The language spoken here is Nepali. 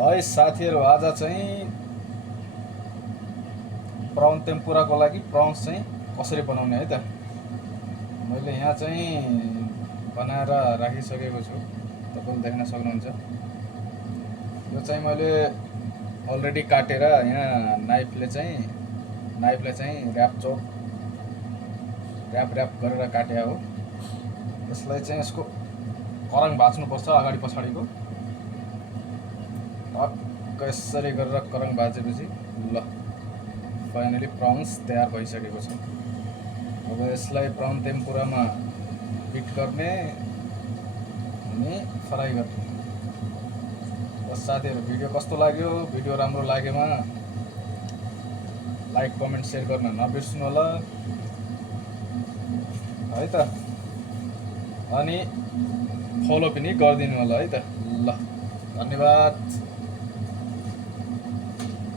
है साथीहरु, आज चाहिँ प्राउन टेम्पुराको लागि प्राउन्स चाहिँ कसरी बनाउने है त। मैले यहाँ चाहिँ बनाएर राखिसकेको छु, तपाईले देख्न सक्नुहुन्छ। यो चाहिँ मैले अलरेडी काटेर यहाँ नाइफले चाहिँ ऱ्याप गरेर काटे हो। यसलाई चाहिँ यसको करङ भाच्नुपर्छ अगाडि पछाडिको। टक्क यसरी गरेर करङ भाचेपछि ल फाइनली प्राउन्स तयार भइसकेको छ। अब यसलाई प्राउन टेम्पुरामा हिट गर्ने अनि फ्राई गर्ने। बस साथीहरु, भिडियो कस्तो लाग्यो? भिडियो राम्रो लागेमा लाइक कमेन्ट शेयर गर्न नबिर्सनु होला है त, अनि फलो पनि गरिदिनु होला है त। ल, धन्यवाद।